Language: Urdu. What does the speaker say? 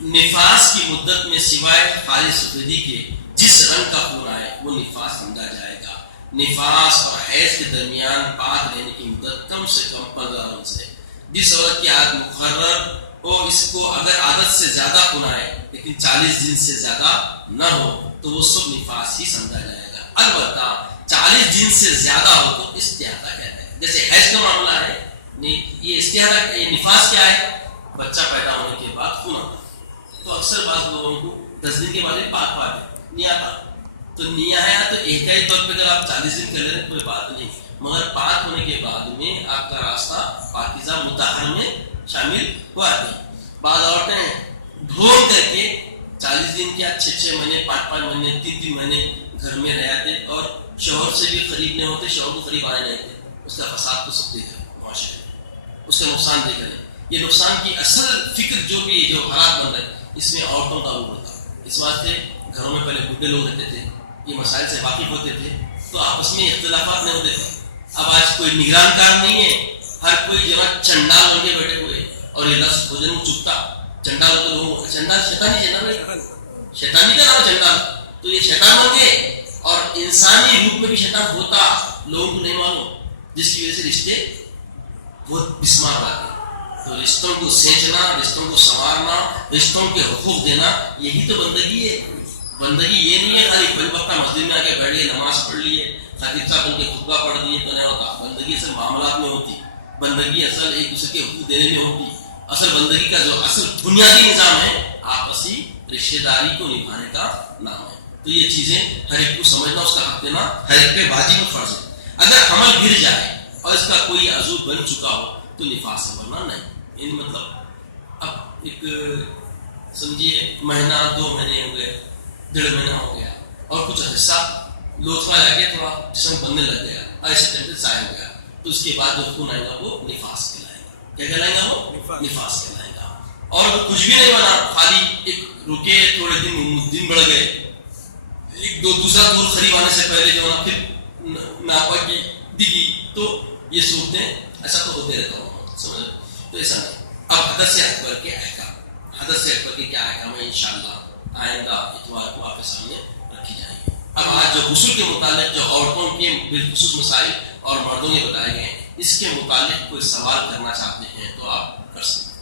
نفاس کی مدت میں سوائے خالص سفیدی کے جس رنگ کا خون آئے وہ نفاس سمجھا جائے گا۔ نفاس اور حیض کے درمیان پاک رہنے کی مدت کم سے کم 15 روز ہے۔ جس عورت کی عادت مقرر ہو، اس کو اگر عادت سے زیادہ خون آئے لیکن 40 دن سے زیادہ نہ ہو تو وہ سب نفاس ہی سمجھا جائے گا۔ البتہ 40 دن سے زیادہ ہو تو استحاضہ کہتے ہیں۔ جیسے حیض کا معاملہ ہے، یہ استحاضہ، یہ نفاس کیا ہے؟ بچہ پیدا ہونے کے بعد خون آتا ہے۔ تو اکثر بعض لوگوں کو 10 دن کے بعد پاک نہیں آتا، تو نہیں آیا تو احتیاطی طور پہ اگر آپ 40 دن کر لیں کوئی بات نہیں، مگر پاک ہونے کے بعد میں آپ کا راستہ پاکیزہ مطہر میں شامل ہوا ہے۔ بعض عورتیں ڈھول کر کے 40 دن کیا 6 مہینے 5 مہینے 3 مہینے گھر میں رہتے اور شوہر سے بھی قریب نہیں ہوتے، شوہر کو قریب آنے رہتے، اس کا فساد تو سب دیکھ رہے ہیں معاشرے میں، اس کا نقصان دیکھ رہے ہیں۔ یہ نقصان کی اصل فکر جو بھی جو حالات بن رہے ہیں اس میں عورتوں کا رول ہوتا ہے۔ اس واسطے گھروں میں پہلے بوڑھے لوگ رہتے تھے، یہ مسائل سے واقف ہوتے تھے تو آپس میں اختلافات نہیں ہوتے تھے۔ اب آج کوئی نگران کار نہیں ہے، ہر کوئی جو ہے چنڈال بن کے بیٹھے ہوئے اور یہ رس بھوجن میں چپتا چنڈال تو لوگوں چنڈال شیطانی شیطانی کا نام چنڈال، تو یہ شیطان بن گئے اور انسانی روپ میں بھی شیطان ہوتا لوگوں کو نہیں معلوم، جس کی وجہ سے رشتے بہت بسمار آ گئے۔ تو رشتوں کو سینچنا، رشتوں کو سنوارنا، رشتوں کے حقوق دینا، یہی تو بندگی ہے۔ بندگی یہ نہیں ہے خالی پنج وقتہ مسجد میں آ کے بیٹھ گئے، نماز پڑھ لیے، خطیب صاحب بن کے خطبہ پڑھ دیے تو نہیں ہوتا۔ بندگی اصل معاملات میں ہوتی، بندگی اصل ایک دوسرے کے حقوق دینے میں ہوتی۔ اصل بندگی کا جو اصل بنیادی نظام ہے آپسی رشتہ داری کو نبھانے کا نام ہے۔ تو یہ چیزیں ہر ایک کو سمجھنا، اس کا حق دینا ہر ایک پہ واجب فرض ہے۔ اگر عمل گر جائے اور اس کا کوئی عضو بن چکا ہو تو نفاس ہے، ورنہ نہیں۔ یعنی مطلب اب ایک سمجھیے مہینہ 2 مہینے ہو گئے، 1.5 مہینہ ہو گیا اور کچھ حصہ لوتھڑا لگ گیا، تھوڑا جسم بننے لگ گیا، ایسے ٹیمپریچر ضائع ہو گیا، تو اس کے بعد جو خون آئے گا وہ نفاس کہلائے گا۔ کیا کہلائے گا؟ وہ نفاس کہلائے گا۔ اور کچھ بھی نہیں بنا، خالی ایک رکے، تھوڑے دن بڑھ گئے، ایک دوسرا دور قریب آنے سے پہلے جو ہے پھر ناپاکی دکھی، تو یہ صورتیں ایسا تو ہوتے رہتا ہوں، سمجھ؟ تو ایسا نہیں۔ اب حدث اکبر کے احکام، حدث اکبر کے کیا احکام ہے انشاءاللہ آئندہ اتوار کو آپ کے سامنے رکھی جائیں گے۔ اب آج جو غسل کے متعلق جو عورتوں کے بالخصوص مسائل اور مردوں کے بتائے گئے ہیں، اس کے متعلق کوئی سوال کرنا چاہتے ہیں تو آپ کر سکتے ہیں۔